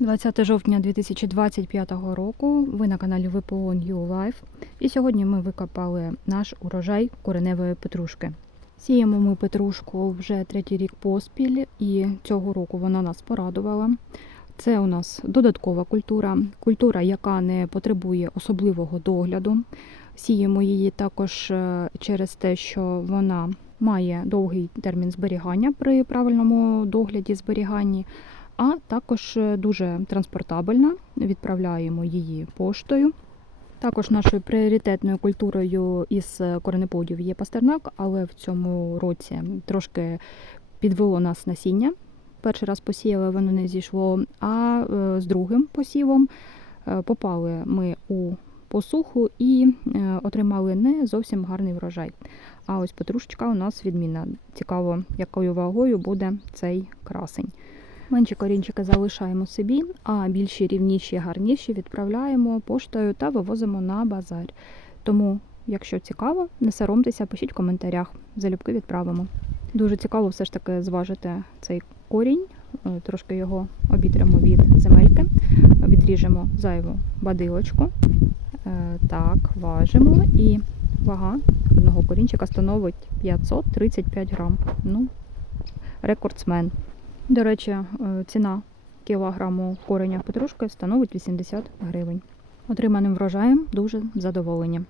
20 жовтня 2025 року. Ви на каналі ВПО New Life. І сьогодні ми викопали наш урожай кореневої петрушки. Сіємо ми петрушку вже третій рік поспіль, і цього року вона нас порадувала. Це у нас додаткова культура, культура, яка не потребує особливого догляду. Сіємо її також е, через те, що вона має довгий термін зберігання при правильному догляді зберіганні, а також е, дуже транспортабельна. Відправляємо її поштою. Також нашою пріоритетною культурою із коренеплодів є пастернак, але в цьому році трошки підвело нас насіння. Перший раз посіяли, воно не зійшло, а е, з другим посівом е, попали ми у посуху і е, отримали не зовсім гарний врожай. А ось петрушечка у нас відмінна. Цікаво, якою вагою буде цей красень. Менші корінчики залишаємо собі, а більші рівніші, гарніші відправляємо поштою та вивозимо на базар. Тому, якщо цікаво, не соромтеся, пишіть в коментарях. Залюбки відправимо. Дуже цікаво все ж таки зважити цей корінь, е, трошки його обітримо від земельки, відріжемо зайву бадилочку. Е, Так, важимо і вага одного корінчика становить 535 грам. Ну, рекордсмен. До речі, е, ціна кілограму кореня петрушки становить 80 гривень. Отриманим врожаєм дуже задоволені.